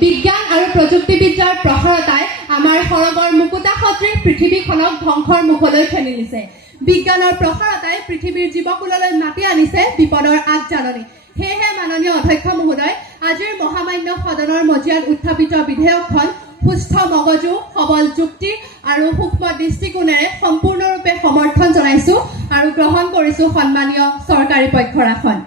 বিজ্ঞান আৰু প্ৰযুক্তিবিদ্যাৰ প্ৰসাৰতাই আমাৰ সৰগৰ মুকুতা সদৃশ পৃথিৱীখনক ধ্বংসৰ মুখলৈ ঠেলি নিছে। বিজ্ঞানৰ প্ৰসাৰতাই পৃথিৱীৰ জীৱকুললৈ মাতি আনিছে বিপদৰ আগজাননী। সেয়েহে মাননীয় অধ্যক্ষ মহোদয়, আজিৰ মহামান্য সদনৰ মজিয়াত উত্থাপিত বিধেয়কখন সুস্থ মগজু, সবল যুক্তি আৰু সূক্ষ্ম দৃষ্টিকোণেৰে সম্পূৰ্ণৰূপে সমৰ্থন জনাইছো আৰু গ্ৰহণ কৰিছো সন্মানীয় চৰকাৰী পক্ষৰ আসন।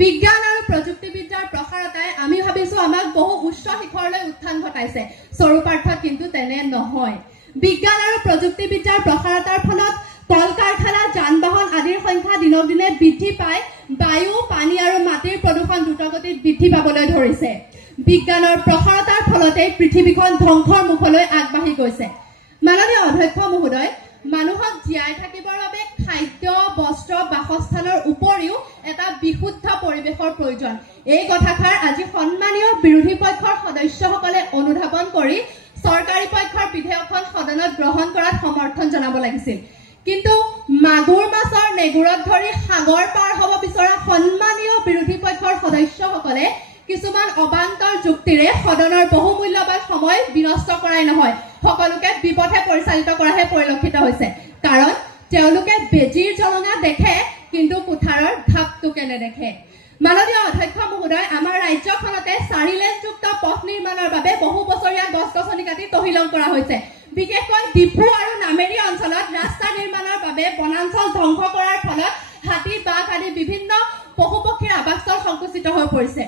বিজ্ঞান আৰু প্ৰযুক্তিবিদ্যাৰ প্ৰসাৰতাই আমি ভাবিছো আমাক বহু উচ্চ শিখৰলৈ উত্থান ঘটাইছে। স্বৰূপাৰ্থত কিন্তু তেনে নহয়। বিজ্ঞান আৰু প্ৰযুক্তিবিদ্যাৰ প্ৰসাৰতাৰ ফলত কল কাৰখানা, যান বাহন আদিৰ সংখ্যা দিনক দিনে বৃদ্ধি পাই বায়ু, পানী আৰু মাটিৰ প্ৰদূষণ দ্ৰুতগতিত বৃদ্ধি পাবলৈ ধৰিছে। বিজ্ঞানৰ প্ৰসাৰতাৰ ফলতে পৃথিৱীখন ধ্বংসৰ মুখলৈ আগবাঢ়ি গৈছে। মাননীয় অধ্যক্ষ মহোদয়, মানুহক জীয়াই থাকিবৰ বাবে খাদ্য, বস্ত্ৰ, বাসস্থানৰ উপৰিও এটা বিশুদ্ধ পৰিৱেশৰ প্ৰয়োজন। এই কথাষাৰ আজি সন্মানীয় বিৰোধী পক্ষৰ সদস্যসকলে অনুধাৱন কৰি চৰকাৰী পক্ষৰ বিধেয়কখন সদনত গ্ৰহণ কৰাত সমৰ্থন জনাব লাগিছিল। কিন্তু মাগুৰ মাছৰ নেগুৰত ধৰি সাগৰ পাৰ হ'ব বিচৰা সন্মানীয় বিৰোধী পক্ষৰ সদস্যসকলে কিছুমান অবান্তৰ যুক্তিৰে সদনৰ বহুমূল্যৱান সময় বিনষ্ট কৰাই নহয়, সকলোকে বিপথে পৰিচালিত কৰাহে পৰিলক্ষিত হৈছে। কাৰণ তেওঁলোকে বেজীৰ জ্বলনা দেখে, কিন্তু কুঠাৰৰ ঢাপটোকে নেদেখে। মাননীয় অধ্যক্ষ মহোদয়, আমাৰ ৰাজ্যখনতে 4 লেনযুক্ত পথ নিৰ্মাণৰ বাবে বহু বছৰীয়া গছ-গছনি কাটি তহিলং কৰা হৈছে। বিশেষকৈ ডিফু আৰু নামেৰি অঞ্চলত ৰাস্তা নিৰ্মাণৰ বাবে বনাঞ্চল ধ্বংস কৰাৰ ফলত হাতী, বাঘ আদি বিভিন্ন পশু পক্ষীৰ আৱাসস্থল সংকুচিত হৈ পৰিছে।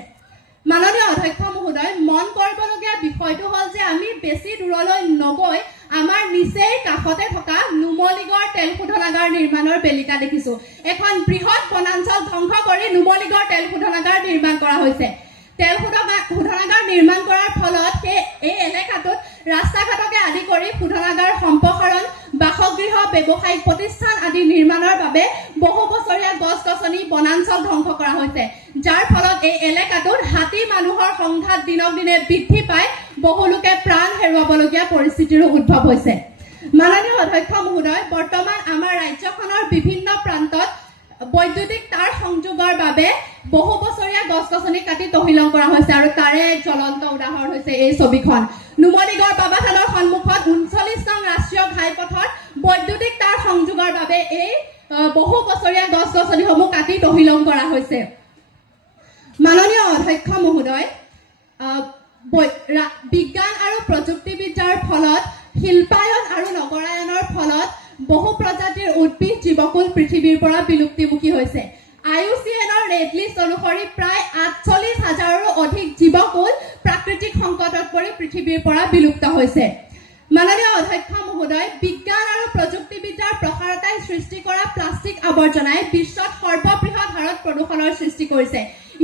মাননীয় অধ্যক্ষ মহোদয়, মন কৰিবলগীয়া বিষয়টো হ'ল যে আমি বেছি দূৰলৈ নগৈ আমাৰ নিচেই কাষতে থকা নুমলীগড় তেল শোধনাগাৰ নিৰ্মাণৰ বেলিকা দেখিছো। এখন বৃহৎ বনাঞ্চল ধ্বংস কৰি নুমলীগড় তেল শোধনাগাৰ নিৰ্মাণ কৰা হৈছে। তেল শোধনাগাৰ নিৰ্মাণ কৰাৰ ফলত এই এলেকাটোত ৰাস্তা ঘাটকে আদি কৰি শোধনাগাৰ সম্প্ৰসাৰণ, বাসগৃহ, ব্যৱসায়িক প্ৰতিষ্ঠান আদি নিৰ্মাণৰ বাবে বহু বছৰীয়া গছ-গছনি, বনাঞ্চল ধ্বংস কৰা হৈছে, যাৰ ফলত এই এলেকাটোত হাতী মানুহৰ সংঘাত দিনক দিনে বৃদ্ধি পাই বহু লোকে প্ৰাণ হেৰুৱাবলগীয়া পৰিস্থিতিৰো উদ্ভৱ হৈছে। মাননীয় অধ্যক্ষ মহোদয়, বৰ্তমান আমাৰ ৰাজ্যখনৰ বিভিন্ন প্ৰান্তত বৈদ্যুতিক তাঁৰ সংযোগৰ বাবে বহু বছৰীয়া গছ-গছনি কাটি তহিলং কৰা হৈছে আৰু তাৰে এক জ্বলন্ত উদাহৰণ হৈছে এই ছবিখন। নুমলীগড় বাবা থানৰ সন্মুখত 39 নং ৰাষ্ট্ৰীয় ঘাইপথত বৈদ্যুতিক তাঁৰ সংযোগৰ বাবে এই বহু বছৰীয়া গছ-গছনিসমূহ কাটি তহিলং কৰা হৈছে। মাননীয় অধ্যক্ষ মহোদয়, বিজ্ঞান আৰু প্ৰযুক্তিবিদ্যাৰ ফলত, শিল্পায়ন আৰু নগৰায়নৰ ফলত বহু প্ৰজাতিৰ উদ্ভিদ জীৱকুল পৃথিৱীৰ পৰা বিলুপ্তিমুখী হৈছে। IUCNৰ ৰেড লিষ্ট অনুসৰি প্ৰায় 48,000ৰো অধিক জীৱকুল প্ৰাকৃতিক সংকটত পৰি পৃথিৱীৰ পৰা বিলুপ্ত হৈছে। মাননীয় অধ্যক্ষ মহোদয়, বিজ্ঞান আৰু প্ৰযুক্তিবিদ্যাৰ প্ৰসাৰতাই সৃষ্টি কৰা প্লাষ্টিক আৱৰ্জনাই বিশ্বত সৰ্ববৃহৎ হাৰত প্ৰদূষণৰ সৃষ্টি কৰিছে।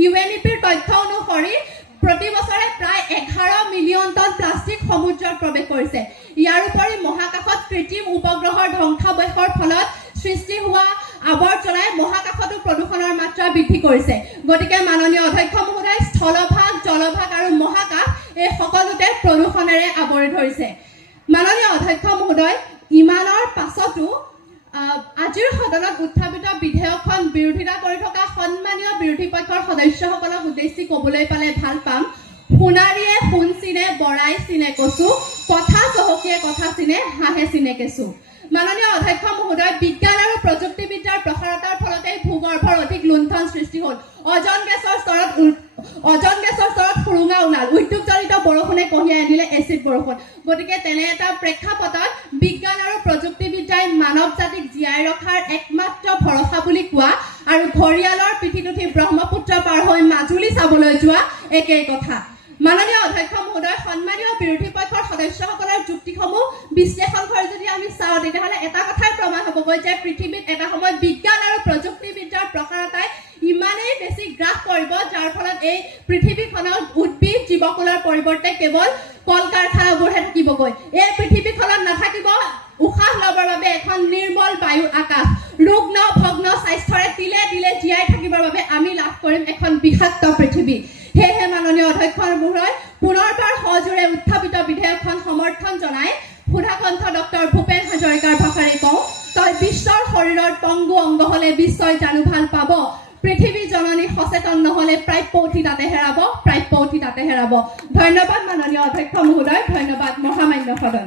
UNEPৰ তথ্য অনুসৰি প্ৰতি বছৰে প্ৰায় 11 মিলিয়ন টন প্লাষ্টিক সমুদ্ৰত প্ৰৱেশ কৰিছে। ইয়াৰ উপৰি মহাকাশত কৃত্ৰিম উপগ্ৰহৰ ধ্বংসাৱশেষৰ ফলত সৃষ্টি হোৱা আৱৰ্জনাই মহাকাশতো প্ৰদূষণৰ মাত্ৰা বৃদ্ধি কৰিছে। গতিকে মাননীয় অধ্যক্ষ মহোদয়, স্থলভাগ, জলভাগ আৰু মহাকাশ এই সকলোতে প্ৰদূষণেৰে আৱৰি ধৰিছে। মাননীয় অধ্যক্ষ মহোদয়, ইমানৰ পাছতো আজিৰ সদনত উত্থাপিত বিধেয়কখন বিৰোধিতা কৰি থকা সন্মানীয় বিৰোধী পক্ষৰ সদস্যসকলক উদ্দেশ্যি ক'বলৈ পালে ভাল পাম। সোণাৰীয়ে সোণ চিনে, বৰাই চিনে কচু, কথা চহকীয়ে কথা চিনে, হাঁহে চিনে কেঁচু। মাননীয় অধ্যক্ষ মহোদয়, বিজ্ঞান আৰু প্ৰযুক্তিবিদ্যাৰ প্ৰসাৰতাৰ ফলতে ভূগৰ্ভৰ অধিক লুণ্ঠন সৃষ্টি হ'ল। অজন গেছৰ স্তৰত সুৰুঙা ওলাল। উদ্যোগজনিত বৰষুণে কঢ়িয়াই আনিলে এচিড বৰষুণ। গতিকে তেনে এটা প্ৰেক্ষাপটত বিজ্ঞান আৰু প্ৰযুক্তিবিদ্যাই মানৱ জাতিক জীয়াই ৰখাৰ একমাত্ৰ ভৰসা বুলি কোৱা আৰু ঘৰিয়ালৰ পিঠিত উঠি ব্ৰহ্মপুত্ৰ পাৰ হৈ মাজুলী চাবলৈ যোৱা একেই কথা। মাননীয় অধ্যক্ষ মহোদয়, সন্মানীয় বিৰোধী পক্ষৰ সদস্যসকলৰ যুক্তিসমূহ বিশ্লেষণ কৰি যদি আমি চাওঁ, তেতিয়াহ'লে এটা কথাই প্ৰমাণ হ'বগৈ যে পৃথিৱীত এটা সময়ত বিজ্ঞান আৰু প্ৰযুক্তিবিদ্যাৰ প্ৰসাৰতাই ইমানেই বেছি গ্ৰাস কৰিব, যাৰ ফলত এই পৃথিৱীখনত উদ্ভিদ জীৱকুলৰ পৰিৱৰ্তে কেৱল কল কাৰখানাবোৰহে থাকিবগৈ। এই পৃথিৱীখনত নাথাকিব উশাহ ল'বৰ বাবে এখন নিৰ্মল বায়ুৰ আকাশ। ৰুগ্ন ভগ্ন স্বাস্থ্যৰে তিলে তিলে জীয়াই থাকিবৰ বাবে আমি লাভ কৰিম এখন বিষাক্ত পৃথিৱী। সেয়েহে মাননীয় অধ্যক্ষ মহোদয়, পুনৰবাৰ সজোৰে উত্থাপিত বিধেয়কখন সমৰ্থন জনাই সুধাকণ্ঠ ডক্টৰ ভূপেন হাজৰিকাৰ ভাষাৰে কওঁ, তই বিশ্বৰ শৰীৰৰ পংগু অংগ হ'লে বিশ্বই জানো ভাল পাব। পৃথিৱী জননী সচেতন নহ'লে প্ৰাপ্য উঠি তাতে হেৰাব, প্ৰাপ্য উঠি তাতে হেৰাব। ধন্যবাদ মাননীয় অধ্যক্ষ মহোদয়, ধন্যবাদ মহামান্য সদন।